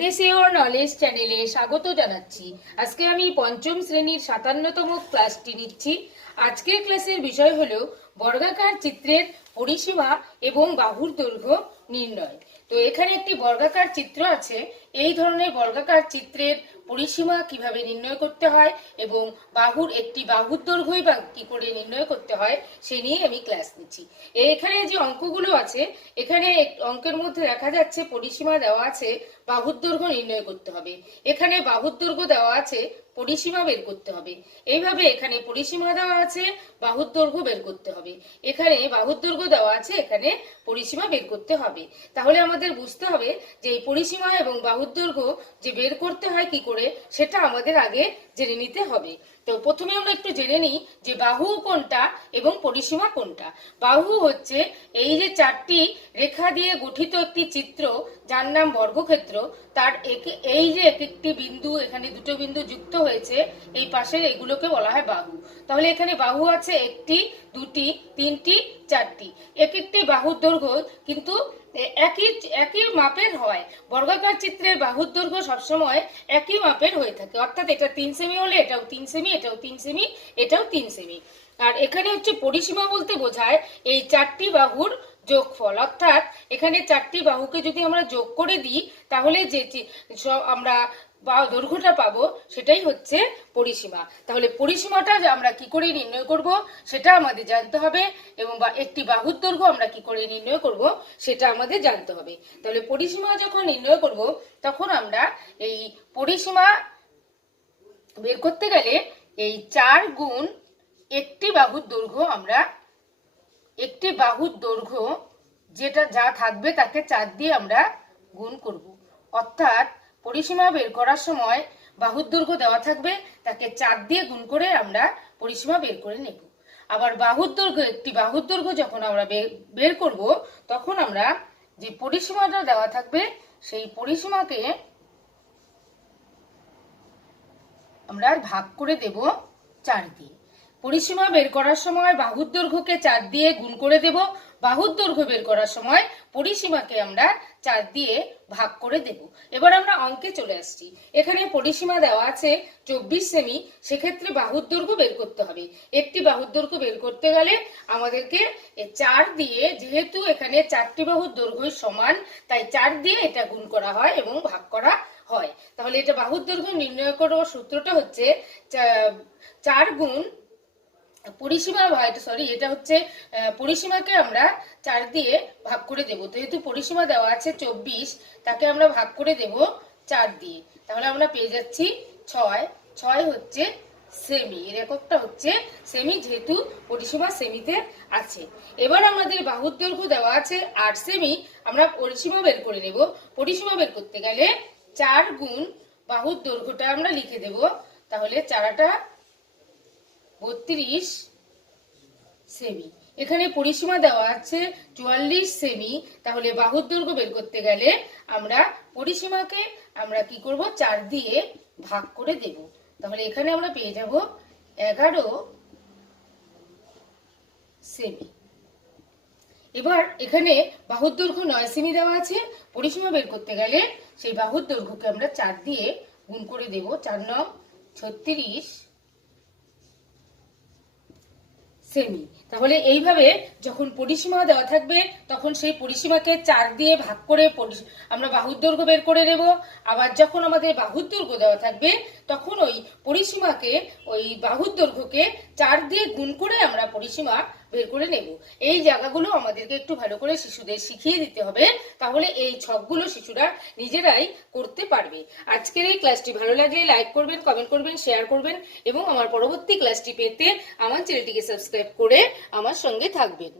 Press your knowledge চ্যানেলে স্বাগত জানাচ্ছি। আজকে আমি পঞ্চম শ্রেণীর 57তম ক্লাসটি নিচ্ছি। আজকের ক্লাসের বিষয় হলো বর্গাকার চিত্রের পরিসীমা এবং বাহুর দৈর্ঘ্য নির্ণয়। তো এখানে একটি বর্গাকার চিত্র আছে। এই ধরনের বর্গাকার চিত্রের পরিসীমা কিভাবে নির্ণয় করতে হয় এবং একটি বাহুর দৈর্ঘ্যই বা কি করে নির্ণয় করতে হয় সে নিয়ে আমি ক্লাস নিচ্ছি। এখানে যে অঙ্কগুলো আছে, এখানে অঙ্কের মধ্যে দেখা যাচ্ছে পরিসীমা দেওয়া আছে, বাহুর দৈর্ঘ্য নির্ণয় করতে হবে। এখানে বাহুর দৈর্ঘ্য দেওয়া আছে, পরিসীমা বের করতে হবে। এইভাবে এখানে পরিসীমা দেওয়া আছে, বাহুর দৈর্ঘ্য বের করতে হবে। এখানে বাহুর দৈর্ঘ্য দেওয়া আছে, এখানে পরিসীমা বের করতে হবে। তাহলে আমাদের বুঝতে হবে যে এই পরিসীমা এবং বাহুর দৈর্ঘ্য যে বের করতে হয় কি করে সেটা আমাদের আগে জেনে নিতে হবে। তো প্রথমে আমরা একটু জেনে নিই যে বাহু কোনটা এবং পরিসীমা কোনটা। বাহু হচ্ছে এই যে চারটি রেখা দিয়ে গঠিত একটি চিত্র যার নাম বর্গক্ষেত্র। তার এই যে এক একটি বিন্দু, এখানে দুটো বিন্দু যুক্ত হয়েছে, এই পাশের এগুলোকে বলা হয় বাহু। তাহলে এখানে বাহু আছে একটি, দুটি, তিনটি, চারটি। এক একটি বাহুর দৈর্ঘ্য কিন্তু একই মাপের হয়। বর্গাকার চিত্রের বাহুর দৈর্ঘ্য সবসময় একই মাপের হয়ে থাকে, অর্থাৎ এটা 3 সেমি হলে এটাও 3 সেমি, এটাও 3 সেমি, এটাও 3 সেমি। আর এখানে হচ্ছে পরিসীমা বলতে বোঝায় এই চারটি বাহুর যোগফল, অর্থাৎ এখানে চারটি বাহুকে যদি আমরা যোগ করে দিই তাহলে যে আমরা দৈর্ঘ্যটা পাবো সেটাই হচ্ছে পরিসীমা। তাহলে পরিসীমাটা আমরা কি করে নির্ণয় করব সেটা আমাদের জানতে হবে, এবং একটি বাহুর দৈর্ঘ্য আমরা কি করে নির্ণয় করব সেটা আমাদের জানতে হবে। তাহলে পরিসীমা যখন নির্ণয় করব তখন আমরা এই পরিসীমা বের করতে গেলে এই 4 গুণ একটি বাহুর দৈর্ঘ্য, আমরা একটি বাহুর দৈর্ঘ্য যেটা যা থাকবে তাকে 4 দিয়ে আমরা গুণ করব। অর্থাৎ পরিসীমা বের করার সময় বাহুর দৈর্ঘ্য দেওয়া থাকবে, তাকে 4 দিয়ে গুণ করে আমরা পরিসীমা বের করে নেব। আবার বাহুর দৈর্ঘ্য, একটি বাহুর দৈর্ঘ্য যখন আমরা বের করব তখন আমরা যে পরিসীমাটা দেওয়া থাকবে সেই পরিসীমাকে আমরা ভাগ করে দেব 4 দিয়ে। পরিসীমা বের করার সময় বাহুর দৈর্ঘ্যকে 4 দিয়ে গুণ করে দেব, বাহুর দৈর্ঘ্য বের করার সময় পরিসীমাকে আমরা 4 দিয়ে ভাগ করে দেব। এবার আমরা অঙ্কে চলে আসছি। এখানে পরিসীমা দেওয়া আছে 24 সেমি, সেক্ষেত্রে বাহুর দৈর্ঘ্য বের করতে হবে। একটি বাহুর দৈর্ঘ্য বের করতে গেলে আমাদেরকে 4 দিয়ে, যেহেতু এখানে 4টি বাহুর দৈর্ঘ্য সমান, তাই 4 দিয়ে এটা গুণ করা হয় এবং ভাগ করা হয়। তাহলে এটা বাহুর দৈর্ঘ্য নির্ণয় করার সূত্রটা হচ্ছে 4 গুণ পরিসীমা, এটা হচ্ছে পরিসীমাকে আমরা 4 দিয়ে ভাগ করে দেব। যেহেতু পরিসীমা দেওয়া আছে 24, তাকে আমরা ভাগ করে দেব 4 দিয়ে। তাহলে আমরা পেয়ে যাচ্ছি 6। 6 হচ্ছে সেমি, এর এককটা হচ্ছে সেমি, যেহেতু পরিসীমা সেমিতে আছে। এবার আমাদের বাহুর দৈর্ঘ্য দেওয়া আছে 8 সেমি, আমরা পরিসীমা বের করে নেব। পরিসীমা বের করতে গেলে 4 গুণ বাহুর দৈর্ঘ্যটা আমরা লিখে দেব। তাহলে 4টা 32 সেমি। এখানে পরিসীমা দেওয়া আছে 44 সেমি, তাহলে বাহুর দৈর্ঘ্য বের করতে গেলে আমরা পরিসীমাকে আমরা কি করব 4 দিয়ে ভাগ করে দেব। তাহলে এখানে আমরা পেয়ে যাব 11 সেমি। এবার এখানে বাহুর দৈর্ঘ্য 9 সেমি দেওয়া আছে, পরিসীমা বের করতে গেলে সেই বাহুর দৈর্ঘ্যকে আমরা 4 দিয়ে গুণ করে দেব। 4 9 36 সেমি। তাহলে এইভাবে যখন পরিসীমা দেওয়া থাকবে তখন সেই পরিসীমাকে 4 দিয়ে ভাগ করে আমরা বাহুর দৈর্ঘ্য বের করে নেব। আবার যখন আমাদের বাহুর দৈর্ঘ্য দেওয়া থাকবে তখন ওই পরিসীমাকে, ওই বাহুর দৈর্ঘ্যকে 4 দিয়ে গুণ করে আমরা পরিসীমা বের করে নেব। এই জায়গাগুলো আমাদেরকে একটু ভালো করে শিশুদের শিখিয়ে দিতে হবে, তাহলে এই ছকগুলো শিশুরা নিজেরাই করতে পারবে। আজকের এই ক্লাসটি ভালো লাগলে লাইক করবেন, কমেন্ট করবেন, শেয়ার করবেন এবং আমার পরবর্তী ক্লাসটি পেতে আমার চ্যানেলটিকে সাবস্ক্রাইব করে আমার সঙ্গে থাকবেন।